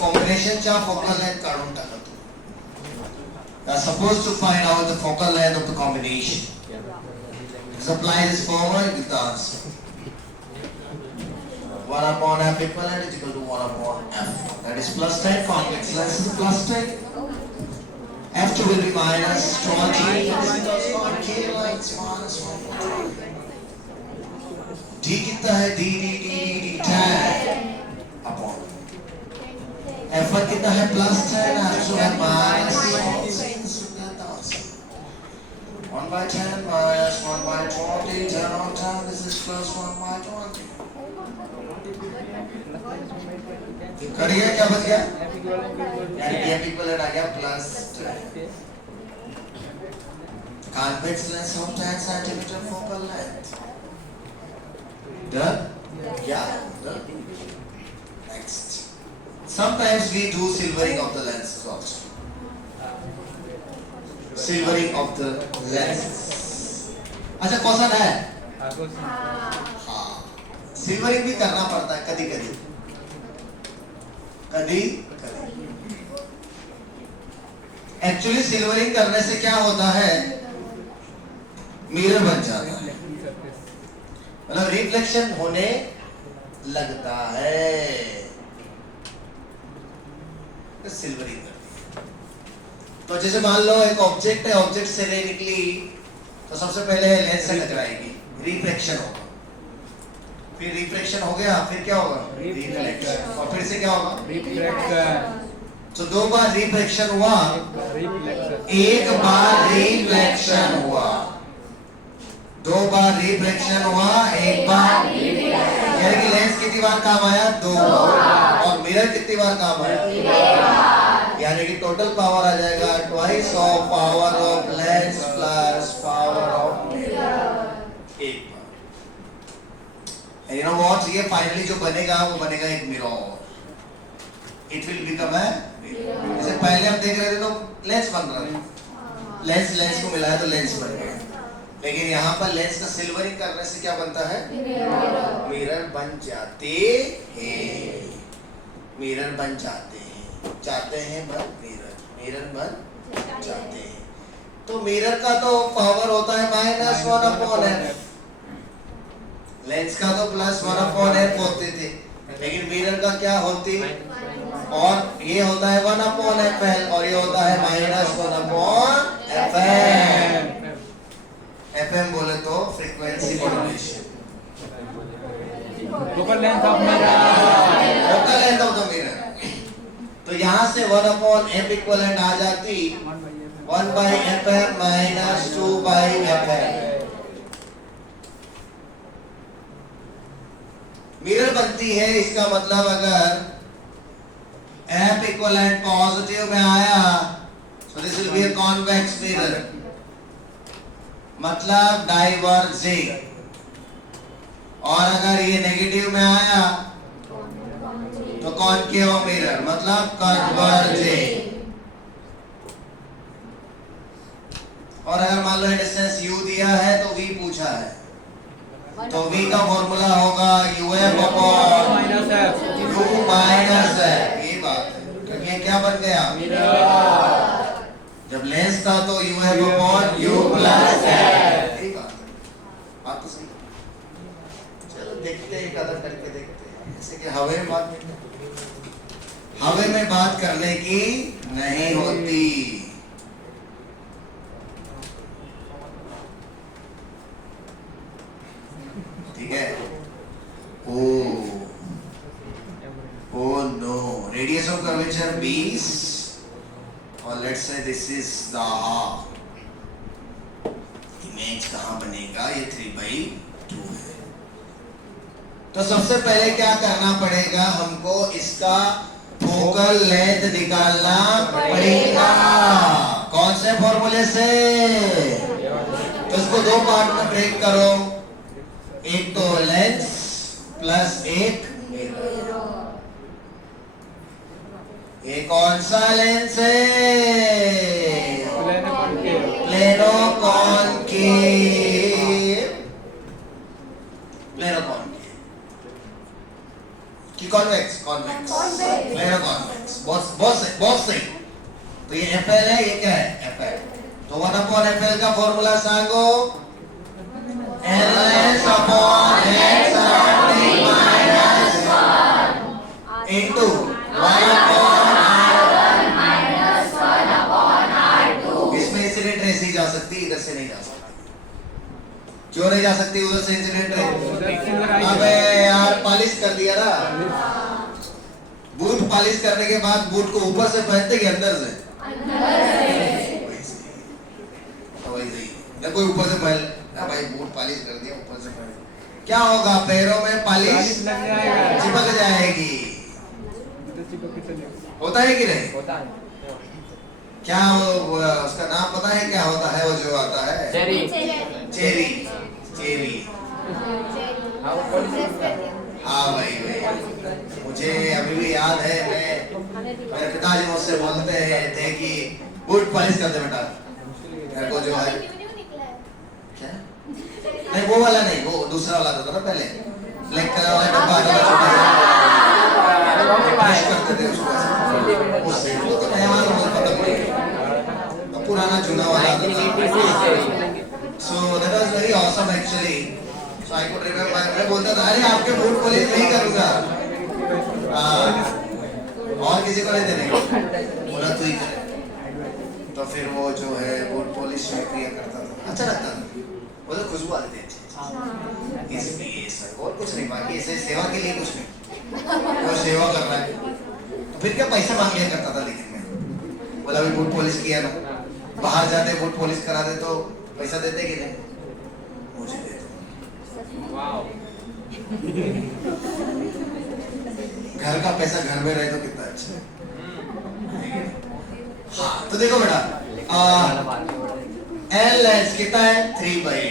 कॉम्बिनेशनच्या focal length काढून टाका तुम्ही. You are supposed to find out the focal length of the combination. Supply this formula with the answer. 1 upon f equivalent is equal to 1 upon f. That is plus 10. Convex length is plus 10. F2 will be minus 20 because concave length minus 1. D कितना है? D 10 upon. F1 कितना है? Plus 10. F2 है minus 1 by 10 minus 1 by 20. 10 on 10. This is plus 1 by 20. Cut गया? क्या बच गया? यानी F equivalent आ गया plus 10. Convex length of 10 centimeter focal length. Done? Yeah. Done. Next. Sometimes we do silvering of the lenses also. Silvering of the lenses. अच्छा question है? हाँ. Silvering भी करना पड़ता है कभी कभी. एक्चुअली सिल्वरिंग करने से क्या होता है? मिरर बन जाता है, मतलब रिफ्लेक्शन होने लगता है. सिल्वरिंग करती है. तो जैसे मान लो एक ऑब्जेक्ट है, ऑब्जेक्ट से रे निकली तो सबसे पहले लेंस से टकराएगी, रिफ्लेक्शन होगा. फिर रिफ्लेक्शन हो गया, फिर क्या होगा? रिफ्लेक्शन. और फिर से क्या होगा? रिफ्लेक्शन. तो दो बार रिफ्लेक्शन हुआ, एक बार रिफ्लेक्शन हुआ. दो बार रिफ्लेक्शन हुआ, एक बार. यानी कि लेंस कितनी बार काम आया? 2 बार. और मिरर कितनी बार काम आया? 3 बार. यानी कि टोटल पावर आ जाएगा twice of power of lens plus power of mirror. एक बार. You know what? ये फाइनली जो बनेगा वो बनेगा एक mirror. It will become a mirror. जैसे पहले हम देख रहे थे तो लेंस बन रहा था, लेंस को मिलाया तो लेंस बन गया. लेकिन यहाँ पर लेंस का सिल्वरिंग करने से क्या बनता है? मिरर बन जाते हैं. मिरर बन जाते हैं. जाते हैं बन मिरर बन जाते हैं. तो मिरर का तो पावर होता है माइनस 1 अपॉन एफ. लेंस का तो प्लस 1 अपॉन एफ होते थे, लेकिन मिरर का क्या होती? और ये होता है 1 अपॉन एफ एल और ये होता है minus 1 upon F M. F M बोले तो frequency modulation. Focal length of the mirror. तो यहाँ से 1 अपॉन एफ इक्विवेलेंट आ जाती 1 by F M minus 2 by F M. Mirror बनती है. इसका मतलब अगर F इक्विवेलेंट पॉजिटिव में आया so this will be a convex mirror, मतलब डाइवर्जिंग. और अगर ये नेगेटिव में आया तो कॉनकेव मिरर, मतलब कन्वर्जिंग. और अगर मान लो डिस्टेंस u दिया है तो v पूछा है, तो v का फॉर्मूला होगा uf upon u minus f. ये बात है, क्योंकि क्या बन गया? मिरर. जब लेंस था तो uf upon u plus f. ये बात है. बात तो सही. चलो देखते हैं, कदम करके देखते हैं. जैसे कि हवा में बात करने की नहीं होती. ठीक है. Oh no. Radius of curvature 20 और let's say this is the image. कहाँ बनेगा? ये 3/2 है. तो सबसे पहले क्या करना पड़ेगा? हमको इसका फोकल लेंथ निकालना पड़ेगा. कौन से फॉर्मूले से? तो इसको 2 पार्ट में ब्रेक करो. एक तो लेंस प्लस एक मिरर. ये कौन सा लेंस है? Plano concave. कि कॉन्वेक्स? कॉन्वेक्स, प्लेनो कॉन्वेक्स, बहुत सही। तो ये FL है, ये क्या है? FL। तो 1/FL का फॉर्मूला सांगो, LS upon X surrounding minus 1 into 1/R1 minus 1/R2। इसमें इंसिडेंट रेस ही जा सकती, इधर से नहीं जा सकती। क्यों नहीं जा सकती उधर से इंसिडेंट रेस? अबे यार पॉलिश कर दिया ना, बूट पॉलिश करने के बाद बूट को ऊपर से पहनते कि अंदर से? तो वैसे ही जब कोई ऊपर से पहन, भाई बूट पॉलिश कर दिया ऊपर से पहन, क्या होगा? पैरों में पॉलिश चिपक जाएगी। होता है कि नहीं? होता है। क्या वो उसका नाम पता है क्या होता है? वो जो आता है चेरी। हाँ भाई, मुझे अभी भी याद है, मेरे पिताजी मुझसे बोलते थे कि बूट पॉलिश कर दे बेटा। मेरे को जो है क्या, नहीं वो वाला नहीं, वो दूसरा वाला था ना पहले, ब्लैक कलर वाला डब्बा आता था छोटा सा, पॉलिश करते थे उससे। वो तो नया वाला मुझे पता नहीं, पुराना चुना वाला था। So that was very awesome actually. So I could remember, मैं बोलता था अरे आपके बूट पॉलिश नहीं करूँगा, और किसी को नहीं देने, बोला तू ही करे। तो फिर वो जो है बूट पॉलिश किया करता था, अच्छा लगता था, वो तो खुशबू आती थी। इसलिए सर और कुछ नहीं, बाकी ऐसे सेवा के लिए कुछ नहीं, वो सेवा कर रहा है तो फिर क्या पैसा मांग लिया करता था। लेकिन मैं बोला भी बूट पॉलिश किया ना, बाहर जाते बूट पॉलिश करा दे तो पैसा देते कि नहीं? मुझे दे दो। घर का पैसा घर में रहे तो कितना अच्छा। हाँ तो देखो बेटा, LS कितना है? 3/2।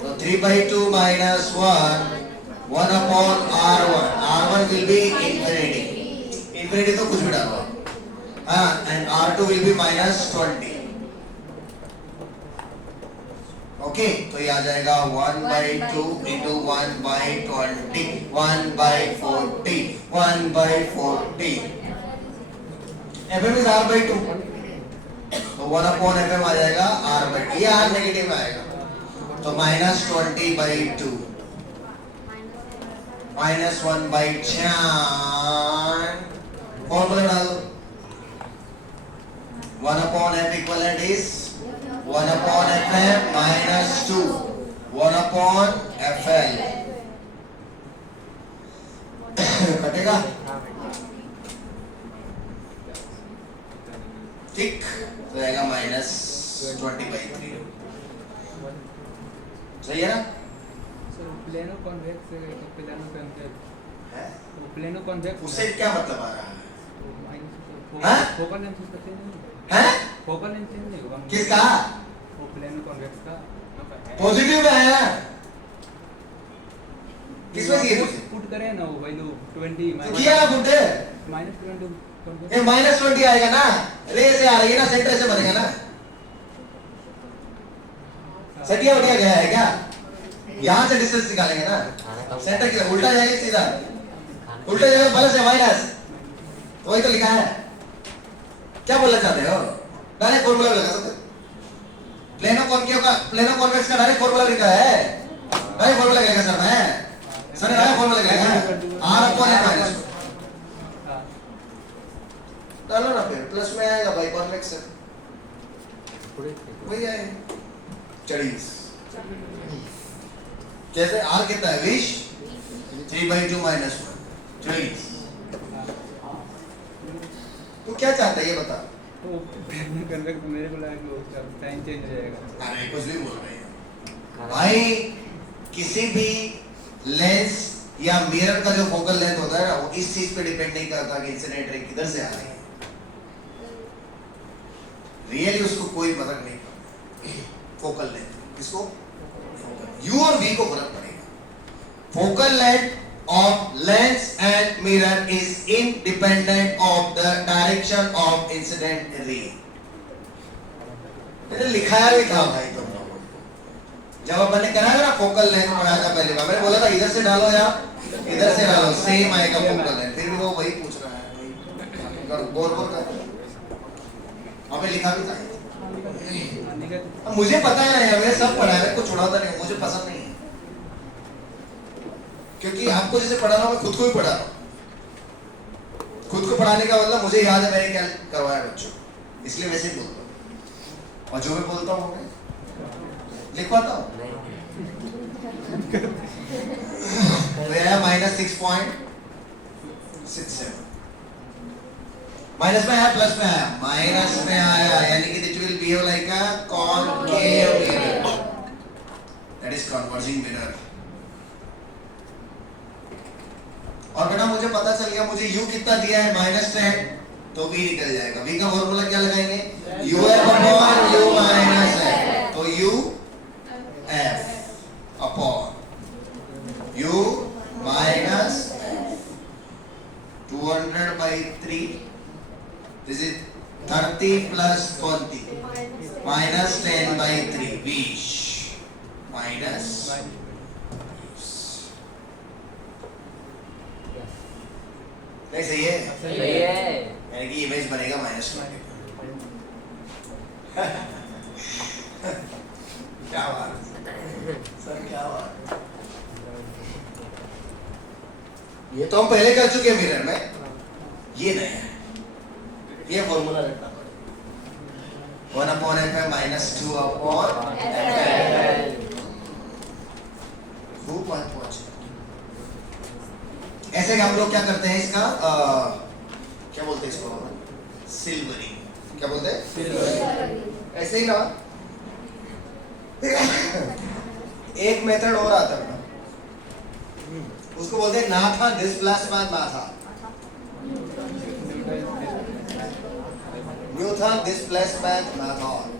तो 3/2 minus 1/R1। R1 will be infinity तो कुछ भी डालो, हाँ, and R2 will be -20। Okay, तो ये आ जाएगा 1/2 into 1/20, 1/40, 1/40। FM is R/2, तो 1/FM आ जाएगा R/2। ये R नेगेटिव आएगा, तो -20/2 -1/4। फॉर्मूला डालो, 1/F equivalent is 1/FM minus 2 1/FL। कटेगा ठीक, तो आएगा -20/3। सही है ना? प्लेनो कॉन्वेक्स प्लेनो कॉन्वेक्स है, प्लेनो कॉन्वेक्स उससे क्या मतलब आ रहा है? फोकल लेंथ उसका चेंज नहीं है, फोकल लेंथ चेंज नहीं होगा। किसका? वो प्लेनो कॉन्वेक्स का पॉजिटिव में है, किसमें किए तुझे? पुट करे ना वो वैल्यू 20 तो किया ना पुट, -20 ये -20 आएगा ना, रे से आ रही है ना, सेंटर से बनेगा ना। सटिया उठिया गया है क्या? यहाँ से डिस्टेंस निकालेंगे ना, सेंटर के उल्टा जाएगा सीधा, उल्टा जाएगा प्लस या माइनस, तो वही तो लिखा है। क्या बोलना चाहते हो? डायरेक्ट फॉर्मूला लगा सकते, प्लेनो कॉन्वेक्स का डायरेक्ट फॉर्मूला लिखा है, डायरेक्ट फॉर्मूला लगेगा सर, मैं सर डायरेक्ट फॉर्मूला लगेगा R/F-। डालो ना, फिर प्लस में आएगा भाई कॉन्वेक्स से, वही आएगा 40। जैसे R कितना है? 20, 3/2 -1 40। तू क्या चाहता है ये बता? तो कन्वेक्स मेरे को लगा कि उसका साइन चेंज हो जाएगा। अरे कुछ भी बोल रहे हैं भाई, किसी भी लेंस या मिरर का जो फोकल लेंथ होता है ना, वो इस चीज पे डिपेंड नहीं करता कि इंसिडेंट रे किधर से आ रही है। रियली उसको कोई फर्क नहीं पड़ता फोकल लेंथ, किसको? यू और वी को फर्क पड़ेगा। Focal length of lens and mirror is independent of the direction of incident ray। मैंने लिखाया भी था भाई तुम लोगों को, जब अपन ने कराया ना फोकल लेंथ पढ़ाया था पहले बार, मैंने बोला था इधर से डालो या इधर से डालो, सेम आएगा फोकल लेंथ। फिर भी वो वही पूछ रहा है, वही बोल बोल कर वहाँ पे लिखा भी था। अब मुझे पता है यार, मैंने सब पढ़ा है, मेरे को छुड़ाता नहीं, मुझे पसंद नहीं है, क्योंकि आपको जैसे पढ़ाना मैं खुद को ही पढ़ा रहा हूँ। खुद को पढ़ाने का मतलब मुझे याद है मैंने क्या करवाया बच्चों, इसलिए वैसे ही बोलता हूँ, और जो मैं बोलता हूँ मैं लिखवाता हूँ। -6.67 माइनस में आया, प्लस में आया, माइनस में आया, यानी कि it will behave like a concave mirror, that is converging mirror. और बेटा मुझे पता चल गया, मुझे u कितना दिया है -10, तो v निकल जाएगा। v का फॉर्मूला क्या लगाएंगे, uf upon u minus f, तो u f upon u minus 200/3, this is 30 plus 20 minus 10/3, 20 minus नहीं, सही है, यानी कि इमेज बनेगा -20। क्या बात सर, क्या बात। ये तो हम पहले कर चुके हैं मिरर में, ये नया है, ये फॉर्मूला रखना पड़ेगा, 1/f -2/f। खूब बात पहुंचे। ऐसे हम लोग क्या करते हैं इसका क्या बोलते हैं इसको, सिल्वरिंग, क्या बोलते हैं, ऐसे ही ना। एक मेथड और आता है, उसको बोलते हैं नाथा डिस्प्लेसमेंट नाथा, न्यूटन डिस्प्लेसमेंट मेथड।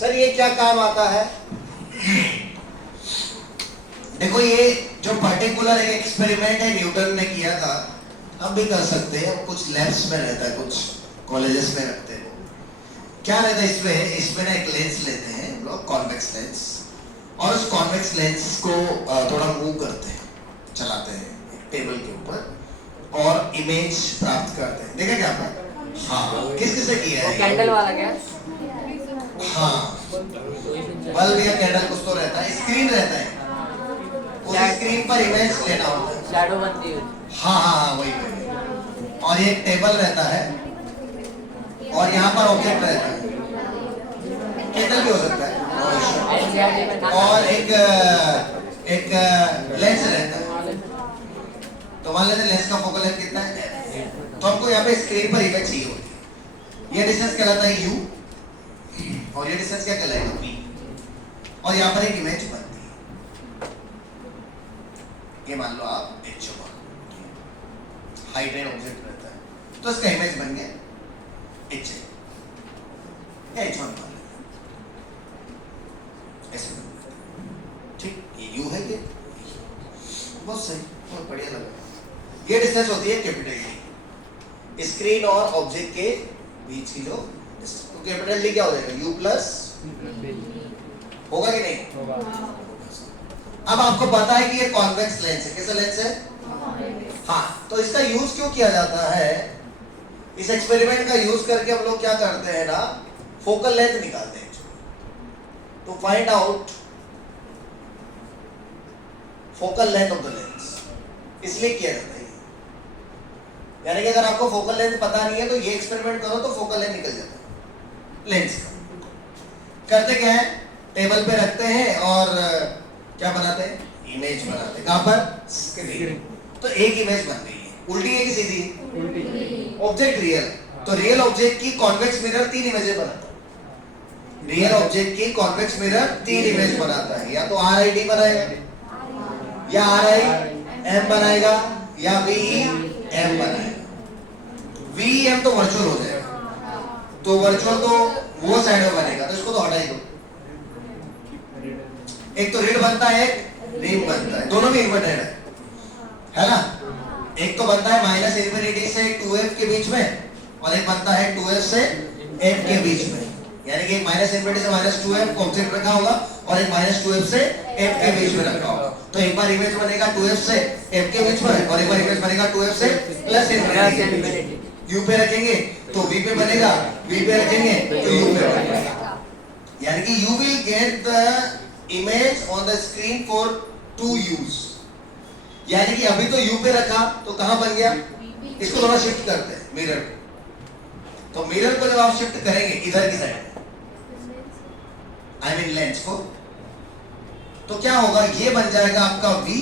सर ये क्या काम आता है? देखो ये जो पर्टिकुलर एक एक्सपेरिमेंट है न्यूटन ने किया था, हम भी कर सकते हैं, कुछ लैब्स में रहता है, कुछ कॉलेजेस में रखते हैं। क्या रहता है इसमें ना एक लेंस लेते हैं हम लोग, कॉन्वेक्स लेंस, और उस कॉन्वेक्स लेंस को थोड़ा मूव करते हैं, चलाते हैं एक टेबल के ऊपर, और इमेज प्राप्त करते हैं। देखा क्या आपने? हाँ, किससे किया है? कैंडल वाला क्या? हाँ, बल्ब या कैंडल कुछ तो रहता है, स्क्रीन रहता है, उस स्क्रीन पर इमेज लेना होता है, शैडो बनती है। हाँ वही। और ये एक टेबल रहता है, और यहाँ पर ऑब्जेक्ट रहता है, कैंडल भी हो सकता है, और एक लेंस रहता है। तो मान लेते लेंस का फोकल लेंथ कितना है, तो हमको यहाँ पे स्क्रीन पर इमेज चाहिए होती है। ये डिस्टेंस कहलाता है u, और ये डिस्टेंस क्या कहलाएगा v, और यहाँ पर एक इमेज बनती है। ये मान लो आप h1 हाइड्रेन ऑब्जेक्ट रहता है, तो इसका इमेज बन गया h1 मान लेते ऐसे, ठीक। ये u है, ये बहुत सही, बहुत बढ़िया लगा। ये डिस्टेंस होती है कैपिटल डी, स्क्रीन और ऑब्जेक्ट के बीच की जो डिस्टेंस, तो कैपिटल डी क्या हो जाएगा, u प्लस, होगा कि नहीं होगा। अब आपको पता है कि ये कॉन्वेक्स लेंस है, कैसा लेंस है, हाँ, तो इसका यूज क्यों किया जाता है? इस एक्सपेरिमेंट का यूज करके हम लोग क्या करते हैं ना, फोकल लेंथ निकालते हैं to find out focal length of the lens, इसलिए किया जाता है। यानी कि अगर आपको फोकल लेंथ पता नहीं है तो ये एक्सपेरिमेंट करो तो फोकल लेंथ निकल जाता है लेंस का। करते क्या है, टेबल पे रखते हैं और क्या बनाते हैं, इमेज बनाते हैं। कहां पर, स्क्रीन। तो एक इमेज बन गई है, उल्टी है कि सीधी, उल्टी। ऑब्जेक्ट रियल, तो रियल ऑब्जेक्ट की कॉन्वेक्स मिरर 3 इमेजेस बनाता है। रियल ऑब्जेक्ट की कॉन्वेक्स मिरर 3 इमेज बनाता है, या तो RID बनाएगा, या RIM बनाएगा, या VEM बनाएगा। VEM तो वर्चुअल हो जाएगा, तो वर्चुअल तो वो साइड में बनेगा, तो इसको तो हटा ही दो। एक तो रीड बनता है, एक रिम बनता है, दोनों भी इन्वर्टेड है ना। एक तो बनता है -∞ से 2f के बीच में, और एक बनता है 2f से f के बीच में, यानी कि -∞ से -2f ऑब्जेक्ट रखा होगा और एक -2f से f के बीच में रखा होगा। तो एक बार इमेज बनेगा 2f से f के बीच में और एक बार इमेज बनेगा 2f से प्लस इन्फिनिटी के बीच में। u पे रखेंगे तो v पे बनेगा, v पे रखेंगे तो u पे बनेगा। यानी कि you will get the image on the screen for 2 u's। यानी कि अभी तो u पे रखा तो कहां बन गया, इसको थोड़ा शिफ्ट करते हैं मिरर को। तो मिरर को जब आप शिफ्ट करेंगे इधर की साइड, आई मीन लेंस को, तो क्या होगा, ये बन जाएगा आपका v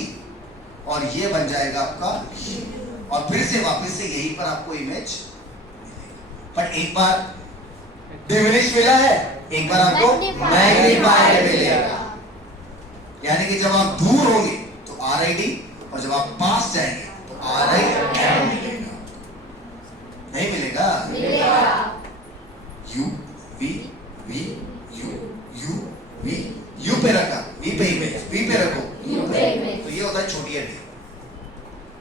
और ये बन जाएगा आपका u। और फिर से वापस से यहीं पर आपको इमेज, पर एक बार डिमिनिश मिला है, एक बार आपको मैग्नीफाइड मिलेगा। यानी कि जब आप दूर होंगे तो RID और जब आप पास जाएंगे तो RIM मिलेगा। नहीं मिलेगा? U V V U U V U पे रखा, V पे इमेज, V पे रखो, तो ये होता है छोटी डी,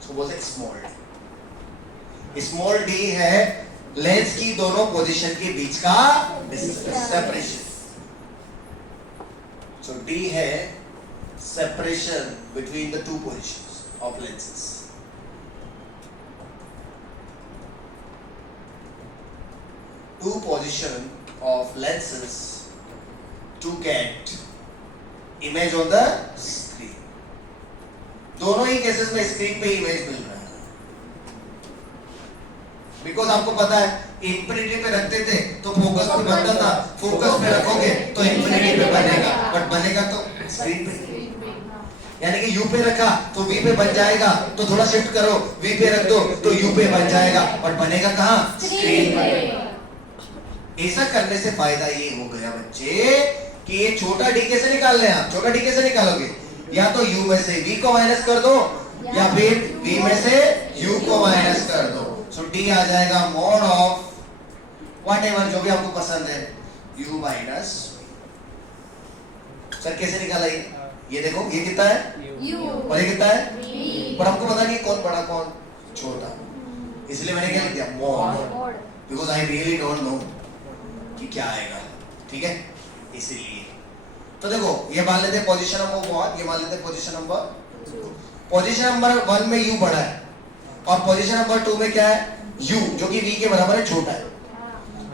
इसको बोलते हैं स्मॉल डी। स्मॉल डी है लेंस की दोनों पोजीशन के बीच का सेपरेशन। सो D है separation between the two positions of lenses। Two position of lenses to get image on the screen। दोनों ही केसेस में स्क्रीन पे इमेज मिल रहा है। बिकॉज आपको पता है इंफिनिटी पे रखते थे तो फोकस पे बनता था, फोकस पे रखोगे तो इंफिनिटी पे बनेगा, बट बनेगा तो स्क्रीन पे। यानी कि U पे रखा तो V पे बन जाएगा, तो थोड़ा शिफ्ट करो, V पे रख दो तो U पे बन जाएगा, बट बनेगा कहां, स्क्रीन पे। ऐसा करने से फायदा ये हो गया बच्चे कि ये छोटा d कैसे निकाल लें आप, छोटा d कैसे निकालोगे, या तो U में से V को माइनस कर दो या फिर V में से U को माइनस कर दो। सो D आ जाएगा मॉड ऑफ व्हाटएवर जो भी आपको पसंद है U माइनस। सर कैसे निकाला ये देखो, ये कितना है U और ये कितना है V। पर हमको पता नहीं कौन बड़ा कौन छोटा, इसलिए मैंने क्या लिख दिया mod, because I really don't know कि क्या आएगा, ठीक है, इसीलिए। तो देखो ये मान लेते हैं पोजीशन नंबर 1, ये मान लेते हैं पोजीशन नंबर 2। पोजीशन नंबर 1 में U बड़ा है और पोजीशन नंबर 2 में क्या है U, जो कि V के बराबर है, छोटा है।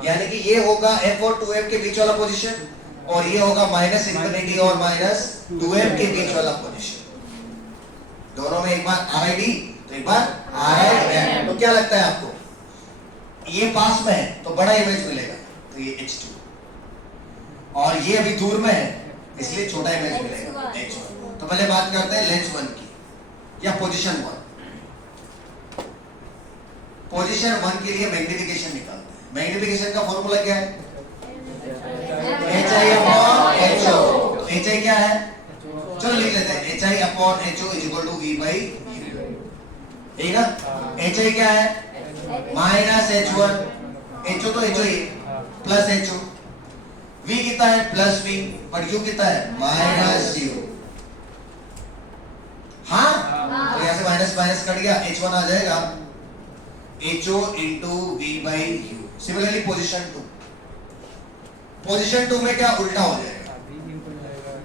यानी कि ये होगा f और 2f के बीच वाला पोजीशन और ये होगा माइनस इंफिनिटी और माइनस 2f के बीच वाला पोजीशन। दोनों में एक बार RID तो एक बार RIM। तो क्या लगता है आपको, ये पास में है तो बड़ा इमेज मिलेगा, तो ये H2, और ये अभी दूर में है इसलिए छोटा इमेज मिलेगा H1। तो पहले बात करते हैं लेंस 1 की या पोजीशन 1। पोजीशन 1 के लिए मैग्निफिकेशन निकालते हैं। मैग्निफिकेशन का फॉर्मूला क्या है, HI अपॉन HO। HI क्या है, चलो लिख लेते हैं, HI upon HO is equal to V by U, ठीक है। HI क्या है माइनस H1, HO तो HO ही प्लस HO, V कितना है प्लस V, बट U कितना है माइनस U। हाँ तो यहाँ से माइनस माइनस कट गया, H1 आ जाएगा HO into V by U। Similarly position 2, position 2 में क्या उल्टा हो जाएगा,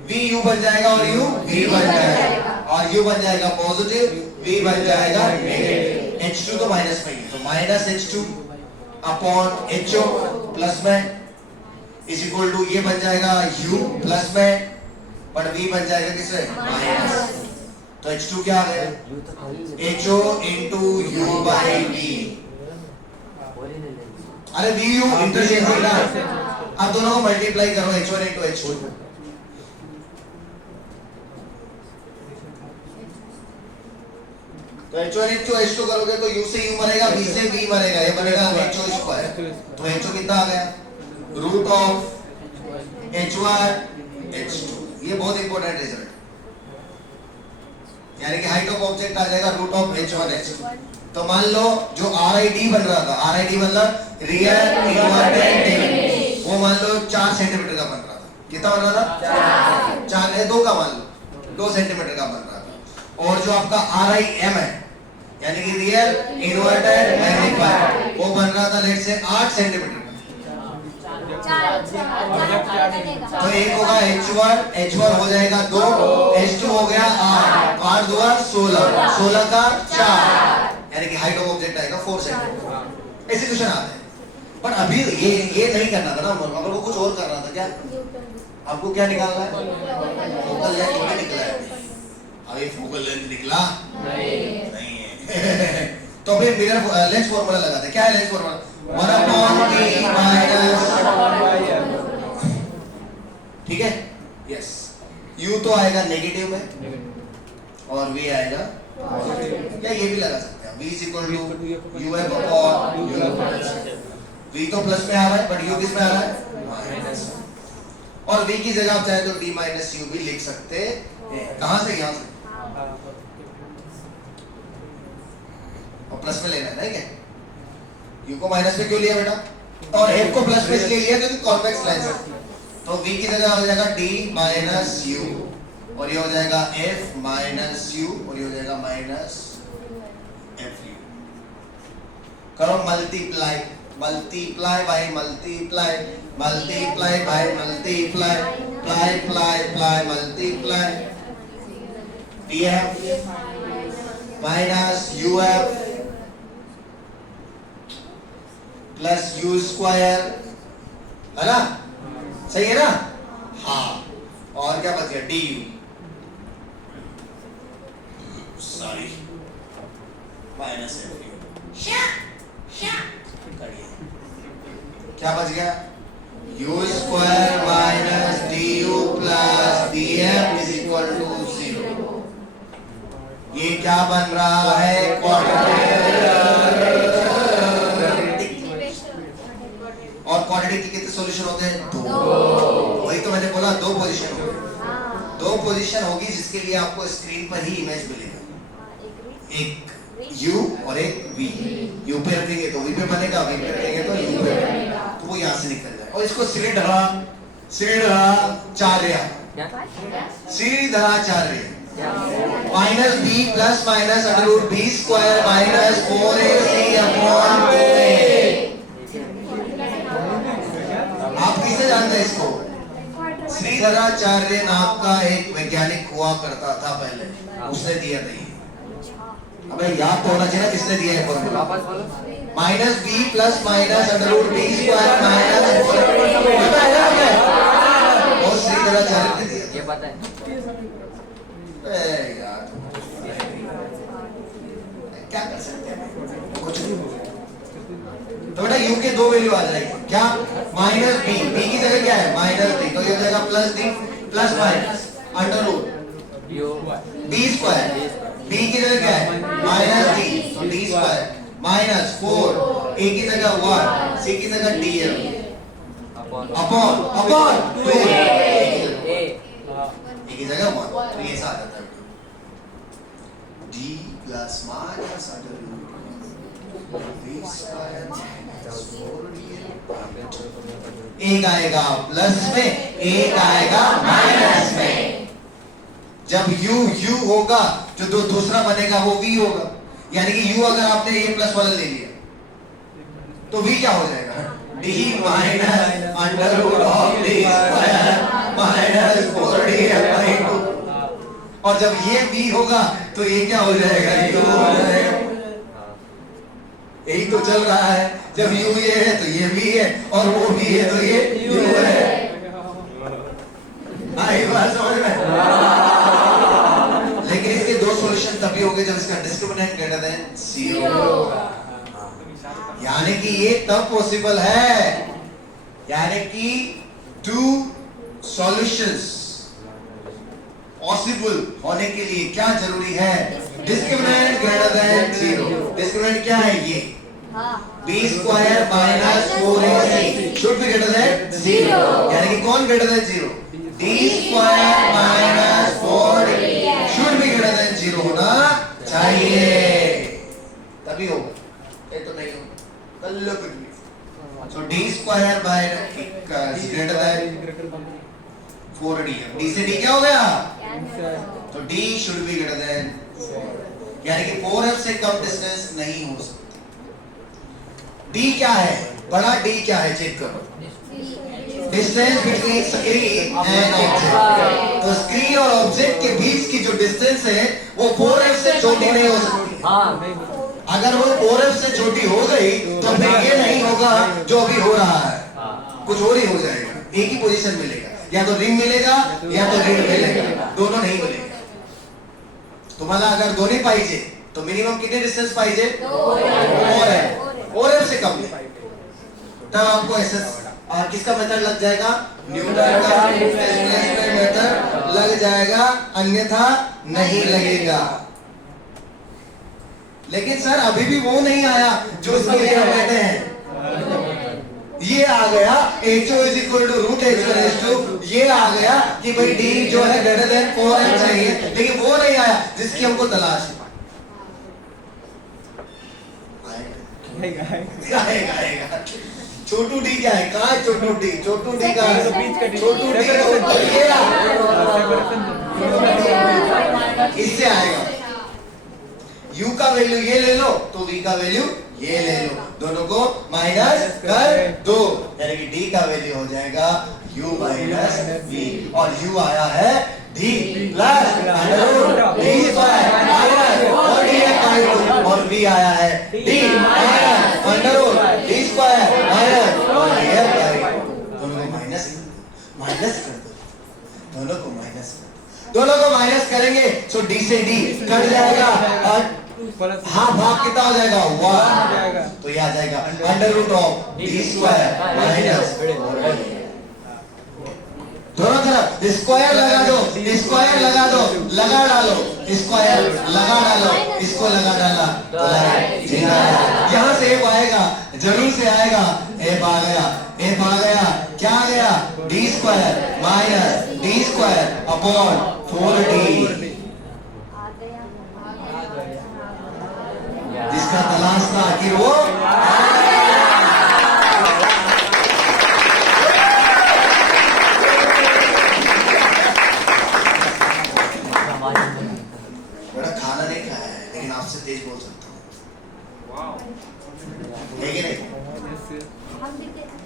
V U बन जाएगा और U V बन जाएगा, और U बन जाएगा पॉजिटिव, V बन जाएगा नेगेटिव। H2 तो माइनस में ही है, तो minus H2 upon HO plus में इज इक्वल टू ये बन जाएगा U प्लस में, बट V बन जाएगा किससे माइनस। तो H2 क्या आ गया HO into U by V। अरे V U इंटरचेंज हो ना, अब दोनों को मल्टीप्लाई करो H1 इंटू H2। तो H1 इंटू H2 करोगे तो U से U मरेगा, V से V मरेगा, ये बनेगा HO स्क्वायर। तो HO कितना आ गया रूट ऑफ H1 H2। ये बहुत इंपॉर्टेंट रिजल्ट, यानी कि हाइट ऑफ ऑब्जेक्ट आ जाएगा रूट ऑफ H1 H2। तो मान लो जो RID बन रहा था, RID मतलब रियल इन्वर्टेड इमेज, वो मान लो 4 सेंटीमीटर का बन रहा था। कितना बन रहा था 4 है, 2 का मान लो 2 सेंटीमीटर का बन रहा था। और जो आपका RIM है यानी कि रियल इन्वर्टेड मैग्नीफाइड, वो बन रहा था लेट से 8 सेंटीमीटर का। तो एक होगा H1 हो जाएगा 2, H2 हो गया 8, 8 2 16, 16 का 4, यानी कि हाइट ऑफ ऑब्जेक्ट आएगा 4 सेंटीमीटर। ऐसे क्वेश्चन आते हैं, पर अभी ये नहीं करना था ना, अगर वो कुछ और करना था। क्या आपको क्या निकालना है? फोकल लेंथ थोड़ी निकला है अभी, फोकल लेंथ निकला नहीं है। तो फिर मिरर लेंस फॉर्मूला लगाते हैं। क्या है लेंस फॉर्मूला? 1/p माइनस, ठीक है, यस। u तो आएगा नेगेटिव में और v आएगा, या ये भी लगा सकते हैं, v is equal to uf upon u। v तो प्लस में आ रहा है, बट u किस में आ रहा है? माइनस। और v की जगह आप चाहे तो d माइनस u भी लिख सकते हैं। कहां से? यहां से, और प्लस में लेना है ना, क्या u को माइनस में क्यों लिया बेटा? और f को प्लस में इसलिए लिया क्योंकि कॉन्वेक्स लेंस है। तो v की जगह हो जाएगा d माइनस u, और ये हो जाएगा f माइनस u, और ये हो जाएगा माइनस fu। करो multiply, multiply by multiply, multiply by multiply, ply ply ply multiply, df minus uf plus u square, है ना? सही है ना? हाँ। और क्या बच गया? du, sorry, minus fu। क्या बच गया? u square minus du plus df is equal to 0। ये क्या बन रहा है? और क्वाड्रेटिक के कितने सॉल्यूशन होते हैं? 2। वही तो मैंने बोला, 2 पोजीशन होगी। 2 पोजीशन होगी जिसके लिए आपको स्क्रीन पर ही इमेज मिलेगा, एक u और एक v। u पे रखेंगे तो v पे बनेगा, v पे रखेंगे तो u पे बनेगा, तो वो यहाँ से निकल जाए। और इसको सीधा चार्य, सीधा चार्य, minus b plus minus under root b square minus 4ac upon 2a। आप किसे जानते हैं इसको? श्रीधराचार्य नाम का एक वैज्ञानिक हुआ करता था पहले, उसने दिया था ये। अबे याद तो होना चाहिए किसने दिया है formula. Minus b plus minus under root b square minus, पता है ना? वो श्रीधराचार्य ने दिया, ये पता है यार, क्या कर सकते हैं, कुछ नहीं। तो बेटा u के 2 वैल्यू आ जाएगी। क्या? माइनस b, b की जगह क्या है? माइनस b, तो ये हो जाएगा plus d plus minus under root b square, b की जगह क्या है? Minus d, d square minus 4, a की जगह 1, c की जगह dl अपॉन 2a, a की जगह 1, तो ये ऐसा आ जाता है d plus minus under root b square minus 4dl। एक आएगा प्लस में, एक आएगा माइनस में। जब u होगा जो दूसरा बनेगा वो v होगा, यानी कि u अगर आपने ये प्लस वाला ले लिया तो v क्या हो जाएगा? d minus under root of d square minus 4dl/2। और जब ये v होगा तो ये क्या हो जाएगा? u हो जाएगा। यही तो चल रहा है, जब u ये है तो ये v है, और वो v है तो ये u है। आई बात समझ में? लेकिन इसके 2 सॉल्यूशन तभी होंगे जब इसका डिस्क्रिमिनेंट ग्रेटर देन 0, यानी कि ये तब पॉसिबल है, यानी कि 2 सॉल्यूशंस पॉसिबल होने के लिए क्या जरूरी है? Discriminant greater than 0। डिस्क्रिमिनेंट क्या है? ये b square minus 4ac should be greater than 0, यानी कि कौन greater than 0? d square minus 4 should be greater than 0 होना चाहिए, तभी होगा, ये तो नहीं होगा कल कुछ भी। सो d square minus greater than 4d, d से d क्या हो गया? तो d should be greater than, यानी कि 4f से कम डिस्टेंस नहीं हो सकता। d क्या है? बड़ा d क्या है? चेक करो, distance between screen and object. तो स्क्रीन और ऑब्जेक्ट के बीच की जो डिस्टेंस है वो 4f से छोटी नहीं हो सकती। अगर वो 4f से छोटी हो गई तो फिर ये नहीं होगा जो अभी हो रहा है, कुछ और ही हो जाएगा। एक ही पोजीशन मिलेगा, या तो रिंग मिलेगा या तो रीड मिलेगा, दोनों नहीं मिलेगा। तुम्हाला अगर दोन्ही पाहिजे तो मिनिमम कितने डिस्टेंस पाहिजे? 4f से कम नहीं। तब आपको ऐसा किसका मेथड लग जाएगा? न्यूटन का डिस्प्लेसमेंट मेथड लग जाएगा, अन्यथा नहीं लगेगा। लेकिन सर अभी भी वो नहीं आया जो इसके लिए हम कहते हैं। ये आ गया HO is equal to root h/2, ये आ गया कि भाई d जो है ग्रेटर देन 4m चाहिए, लेकिन वो नहीं आया जिसकी हमको तलाश है। आएगा। छोटू डी क्या है? कहाँ है छोटू डी? छोटू डी का छोटू डी इससे आएगा। u का वैल्यू ये ले लो तो v का वैल्यू ये ले लो, दोनों को माइनस कर दो, यानी कि d का वैल्यू हो जाएगा u माइनस v, और u आया है d प्लस d स्क्वायर और df/2, और v आया है d minus d square minus df/2। दोनों को माइनस कर दो, दोनों को माइनस करेंगे तो d से d कट जाएगा, और हाँ भाग कितना हो जाएगा? 1, तो ये आ जाएगा under root of D square minus, दोनों तरफ स्क्वायर लगा दो, स्क्वायर लगा दो, लगा डालो, स्क्वायर लगा डालो, इसको लगा डाला तो यहाँ से एफ आएगा, जरूर से आएगा, एफ आ गया, क्या आ गया? D square minus D square upon 4d, जिसका तलाश था आखिर वो बड़ा खाना नहीं खाया है, लेकिन आपसे तेज बोल सकता हूँ, है कि नहीं?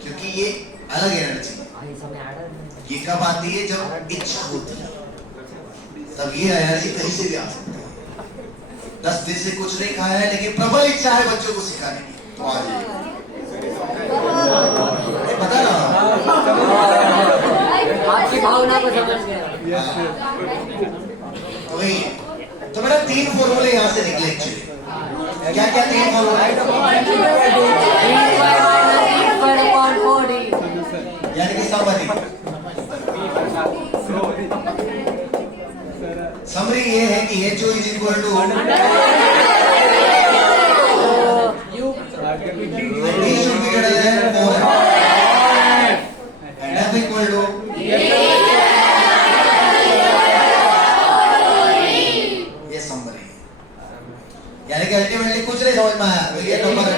क्योंकि ये अलग एनर्जी, ये कब आती है? जब इच्छा होती है, तब ये एनर्जी कहीं से भी आ सकती है। 10 दिन से कुछ नहीं खाया है, लेकिन प्रबल इच्छा है बच्चों को सिखाने की, तो आ जाएगा। पता ना आपकी भावना को समझ गया। तो वही है। तो बेटा 3 फॉर्मूले यहाँ से निकले एक्चुअली। क्या 3 फॉर्मूले? यानी कि समरी ये है कि HO is equal to D should be greater than 4m and F equal to ये समरी है, यानी कि अल्टीमेटली कुछ नहीं समझ में आया तो ये नंबर है।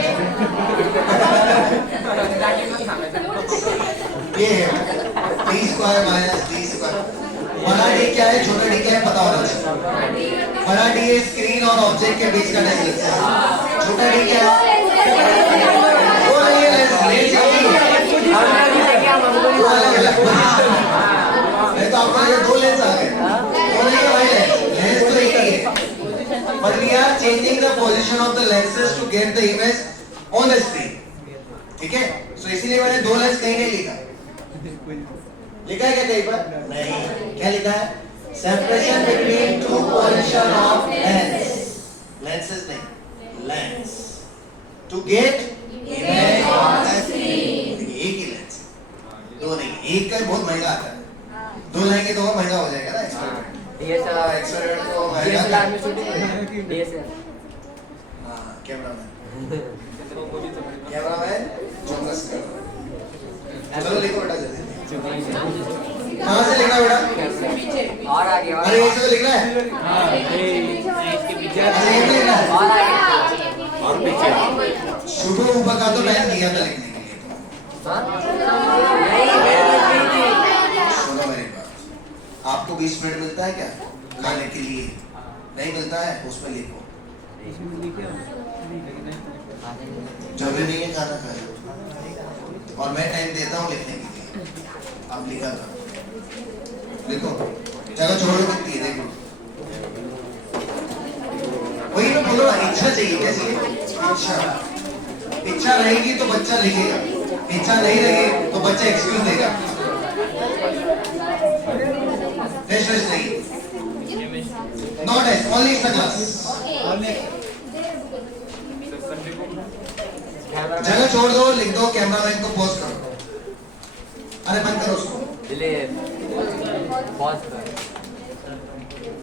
ये है d square minus d square. बड़ा डी क्या है, छोटा डी क्या है पता होना चाहिए। बड़ा डी है स्क्रीन और ऑब्जेक्ट के बीच का डिस्टेंस, छोटा डी क्या है? वो नहीं है लेंस नहीं, तो आपको ये 2 लेंस आ गए, वो नहीं है भाई, लेंस तो एक ही है, but we are changing the position of the lenses to get the image on the screen, ठीक है? तो इसीलिए मैंने 2 लेंस कहीं नहीं लिखा है क्या कहीं पर? नहीं, क्या लिखा है? Separation between 2 position of lens, lenses नहीं, lens to get image on screen. एक ही लेंस, 2 नहीं, एक का बहुत महंगा आता है, 2 लेंगे तो और महंगा हो जाएगा ना एक्सपेरिमेंट। एक्सपेरिमेंट तो महंगा। हाँ, कैमरामैन चौकस कर, चलो लिखो बेटा जल्दी। कहाँ से लिखना बेटा? और आगे, और अरे ऐसे तो लिखना है, और पीछे शुभ ऊपर का तो मैंने दिया था लिखने के लिए। सुनो मेरी बात, आपको 20 मिनट मिलता है क्या खाने के लिए? नहीं मिलता है, उसमें लिखो, जरूरी नहीं है खाना खाए, और मैं टाइम देता हूँ लिखने के लिए। आप लिखा था, देखो जगह छोड़ दो कितनी है, देखो वही मैं बोल रहा हूँ, इच्छा चाहिए। कैसी इच्छा? इच्छा रहेगी तो बच्चा लिखेगा, इच्छा नहीं रहेगी तो बच्चा एक्सक्यूज देगा। रेस्ट नहीं, नॉट एस ओनली क्लास। जगह छोड़ दो, लिख दो, कैमरामैन को पॉज करो। अरे बंद करो उसको। डिले पॉज कर